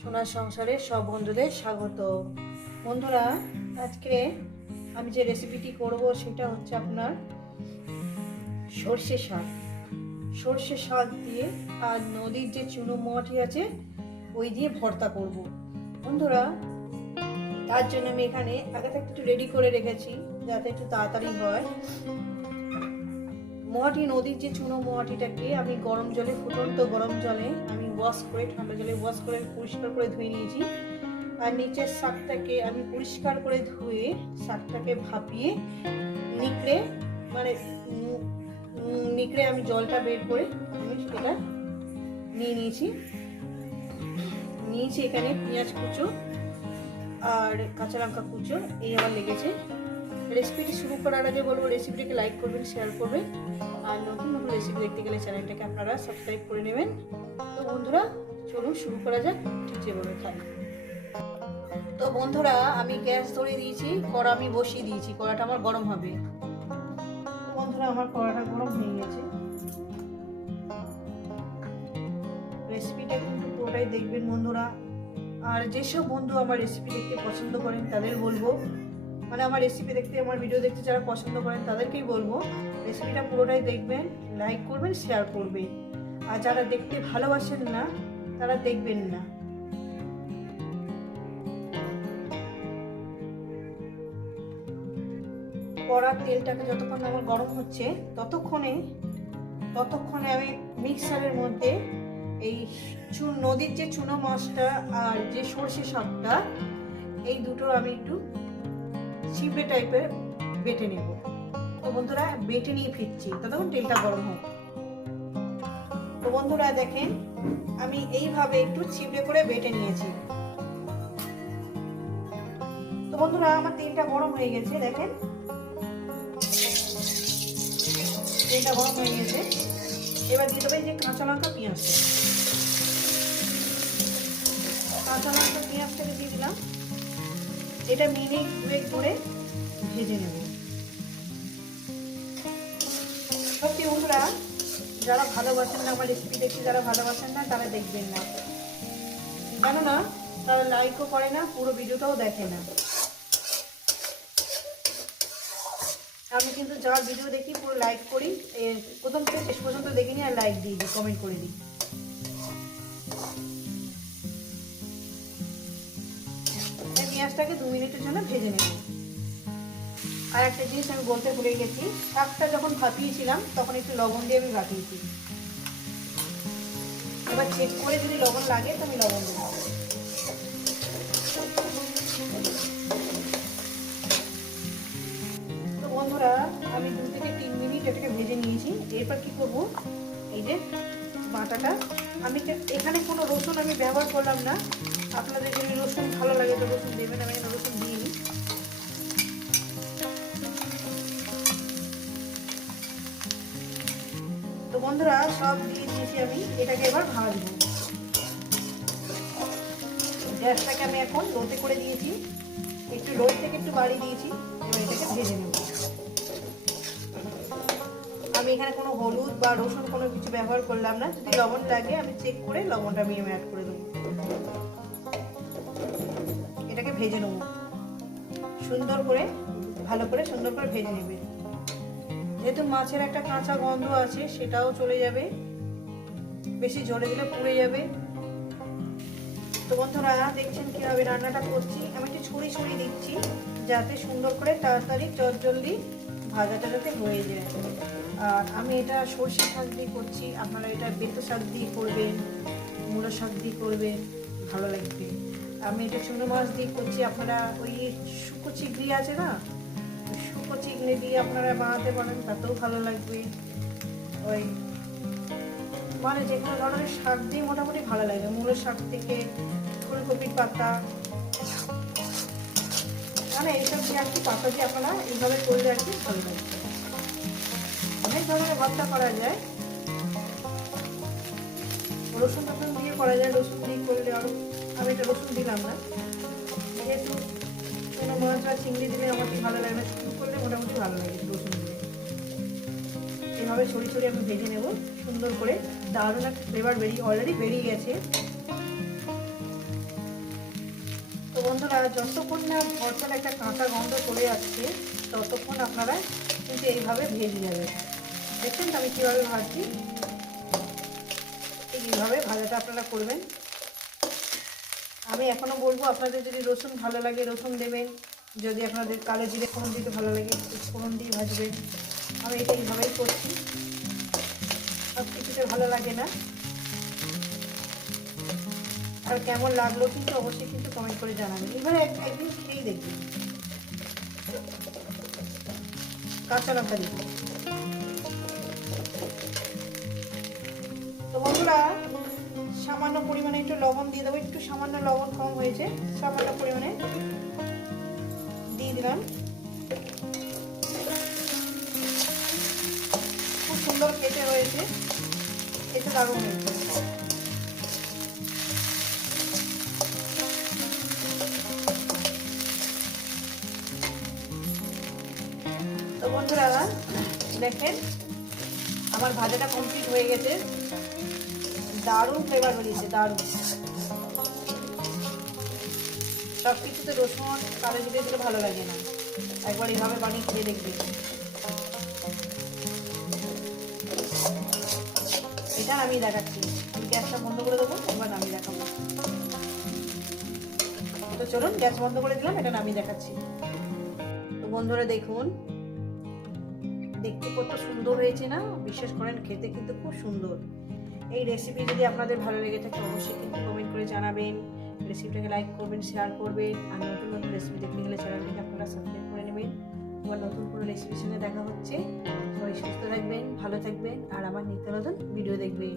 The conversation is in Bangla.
সোনার সংসারে সব বন্ধুদের স্বাগত। বন্ধুরা, আজকে আমি যে রেসিপিটি করব সেটা হচ্ছে আপনার সর্ষে শাক। সর্ষে শাক দিয়ে আর নদীর যে চুনো মাটি আছে, ওই দিয়ে ভর্তা করব। বন্ধুরা, তার জন্য আমি এখানে আগে থেকে একটু রেডি করে রেখেছি, যাতে একটু তাড়াতাড়ি হয়। মোয়াটি নদীর যে চুনো মোয়াটিটাকে আমি গরম জলে, ফুটন্ত গরম জলে আমি ওয়াশ করে, ঠান্ডা জলে ওয়াশ করে, পরিষ্কার করে ধুয়ে নিয়েছি। আর নিচের শাকটাকে আমি পরিষ্কার করে ধুয়ে শাকটাকে ভাপিয়ে নিকড়ে মানে নিকড়ে আমি জলটা বের করে আমি এটা নিয়ে নিয়েছি। নিয়েছি এখানে পেঁয়াজ কুচো আর কাঁচা লঙ্কা কুচো, এই আমার লেগেছে। রেসিপিটি শুরু করার আগে বলব, রেসিপিটিকে লাইক করবেন শেয়ার করবেন। আর নতুন নতুন রেসিপি দেখতে গেলে চ্যানেলটাকে আপনারা সাবস্ক্রাইব করে নেবেন। তো বন্ধুরা, চলুন শুরু করা যাক, ঠিক যেভাবে খাই। তো বন্ধুরা, আমি গ্যাস ধরে দিয়েছি, কড়া আমি বসিয়ে দিয়েছি, কড়াটা আমার গরম হবে। বন্ধুরা, আমার কড়াটা গরম হয়ে গেছে। রেসিপিটা কিন্তু পুরোটাই দেখবেন বন্ধুরা। আর যেসব বন্ধু আমার রেসিপি দেখতে পছন্দ করেন, তাদের বলব মানে আমার রেসিপি দেখতে, আমার ভিডিও দেখতে যারা পছন্দ করেন, তাদেরকেই বলব রেসিপিটা পুরোটাই দেখবেন লাইক করবেন শেয়ার করবেন। আর যারা দেখতে ভালোবাসেন না, তারা দেখবেন না। কড়ার তেলটাকে যতক্ষণ আমার গরম হচ্ছে, ততক্ষণে ততক্ষণে আমি মিক্সারের মধ্যে এই নদীর যে চুনো মাছটা আর যে সর্ষে শাকটা, এই দুটো আমি একটু চিপড়ে টাইপের বেটে নেব। তো বন্ধুরা, বেটে নিয়ে ফিরছি। ততক্ষণ তেলটা গরম হোক তো বন্ধুরা, দেখেন, আমি এইভাবে একটু চিপড়ে করে বেটে নিয়েছি। তো বন্ধুরা, আমার তেলটা গরম হয়ে গেছে, দেখেন। তেলটা গরম হয়ে গেছে। এবার দিয়ে দেবে যে কাঁচা লঙ্কা পেঁয়াজটা কাঁচা লঙ্কা, পেঁয়াজটাকে দিয়ে দিলাম। এটা মিনিট দুয়েক করে ভেজে নেব। সত্যি বন্ধুরা, যারা ভালোবাসেন না, আমার রেসিপি দেখে যারা ভালোবাসেন না, তারা দেখবেন না। কেননা তারা লাইকও করে না, পুরো ভিডিওটাও দেখে না। আমি কিন্তু যার ভিডিও দেখি, পুরো লাইক করি। প্রথম থেকে শেষ পর্যন্ত দেখিনি, আর লাইক দিয়ে দিই কমেন্ট করে দিই। পেঁয়াজটাকে দু মিনিটের জন্য ভেজে নেব। আর একটা জিনিস আমি বলতে ভুলে গেছি, শাকটা যখন ভাপিয়েছিলাম, তখন একটু লবণ দিয়ে আমি ভাপিয়েছি। এবার চেক করে যদি লবণ লাগে, তো আমি লবণ দেবো। তো বন্ধুরা, আমি দু থেকে তিন মিনিট এটাকে ভেজে নিয়েছি। এরপর কি করব? এই যে বাটাটা। আমি এখানে কোনো রসুন আমি ব্যবহার করলাম না। আপনাদের যদি রসুন ভালো লাগে তো রসুন দেবেন, আমি এখানে রসুন দিইনি। তো বন্ধুরা, সব দিয়ে দিয়েছি আমি, এটাকে এবার ভাজবো। গ্যাসটাকে আমি এখন লোতে করে দিয়েছি, একটু লোর থেকে একটু বাড়িয়ে দিয়েছি, এবার এটাকে ভেজে নেব। আমি এখানে কোনো হলুদ বা রসুন কোনো কিছু ব্যবহার করলাম না, যদি লবণ লাগে আমি চেক করে লবণটা আমি অ্যাড করে দেবো। ভেজে নেব। সুন্দর করে, ভালো করে সুন্দর করে ভেজে নেবে। যেহেতু মাছের একটা কাঁচা গন্ধ আছে, সেটাও চলে যাবে। বেশি জলে দিলে পুড়ে যাবে। তো বন্ধুরা, দেখছেন কীভাবে রান্নাটা করছি। আমি একটু ছুরি ছুরি দিচ্ছি, যাতে সুন্দর করে তাড়াতাড়ি চটজলদি ভাজাটা যাতে হয়ে যায়। আর আমি এটা সর্ষে শাক দিয়ে করছি। আপনারা এটা বেতো শাক দিয়ে করবেন, মূলো শাক দিয়ে করবেন, ভালো লাগবে। আমি এটা চুনো মাছ দিয়ে করছি আপনারা ওই শুকো চিংড়ি আছে না? শুকো চিংড়ি দিয়ে আপনারা বানাতে পারেন, তাতেও ভালো লাগবে। ওই মানে যে কোনো ধরনের শাক দিয়ে মোটামুটি ভালো লাগে। মূলো শাক থেকে ফুলকপির পাতা। মানে এইসব দিয়ে আর কি পাতা দিয়ে আপনারা এইভাবে করলে আর কি ভালো লাগবে। অনেক ধরনের ভর্তা করা যায়। রসুন টসুন দিয়ে করা যায়, রসুন দিয়ে করলে আরও আমি এটা রসুন দিলাম না। যেহেতু কোনো মাছ বা চিংড়ি দিলে আমার ভালো লাগে? না করলে মোটামুটি ভালো লাগে রসুন দিয়ে এভাবে ছড়ি ছড়ি আমি ভেজে নেব। সুন্দর করে দারুণ একটা ফ্লেভার বেরিয়ে অলরেডি বেরিয়ে গেছে। তো বন্ধুরা, যতক্ষণ না ভরসার একটা কাঁচা গন্ধ চলে যাচ্ছে ততক্ষণ আপনারা কিন্তু এইভাবে ভেজে যাবেন দেখছেন তো আমি কীভাবে ভাজছি। এইভাবে ভাজাটা আপনারা করবেন। আমি এখনও বলব, আপনাদের যদি রসুন ভালো লাগে, রসুন দেবেন। যদি আপনাদের কালো জিরে ফোড়ন দিতে ভালো লাগে ফোড়ন দিয়ে ভাজবেন। আমি এটা এইভাবেই করছি। সব কিছুতে ভালো লাগে না। আর কেমন লাগল কিন্তু অবশ্যই কিন্তু কমেন্ট করে জানাবেন। এবারে এক- একদিন খেয়েই দেখবেন কাঁচা লঙ্কা দিব তো বন্ধুরা সামান্য পরিমাণে একটু লবণ দিয়ে দেবো। একটু সামান্য লবণ কম হয়েছে, সামান্য পরিমাণে দিয়ে দিলাম। খুব সুন্দর খেতে হয়েছে খেতে দারুণ হয়েছে। তো বন্ধুরা, দেখেন, আমার ভাজাটা কমপ্লিট হয়ে গেছে। দারুণ ফ্লেভার বেরিয়েছে, দারুণ। সব কিছুতে রসুন, কালো জিরে দিলে ভালো লাগে না। একবার এইভাবে বানিয়ে খেয়ে দেখবে। এটা আমি দেখাচ্ছি। আমি গ্যাসটা বন্ধ করে দেবো, একবার নামিয়ে দেখাবো। তো চলুন, গ্যাস বন্ধ করে দিলাম, এটা নামিয়ে দেখাচ্ছি। তো বন্ধুরা, দেখুন, দেখতে কত সুন্দর হয়েছে না? বিশ্বাস করেন, খেতে কিন্তু খুব সুন্দর। এই রেসিপি যদি আপনাদের ভালো লেগে থাকে, অবশ্যই কিন্তু কমেন্ট করে জানাবেন। রেসিপিটাকে লাইক করবেন শেয়ার করবেন। আর নতুন নতুন রেসিপি দেখতে গেলে চ্যানেলটিকে আপনারা সাবস্ক্রাইব করে নেবেন। আমার নতুন কোনো রেসিপির সঙ্গে দেখা হচ্ছে। সবাই সুস্থ থাকবেন, ভালো থাকবেন। আর আমার নিত্য নতুন ভিডিও দেখবেন।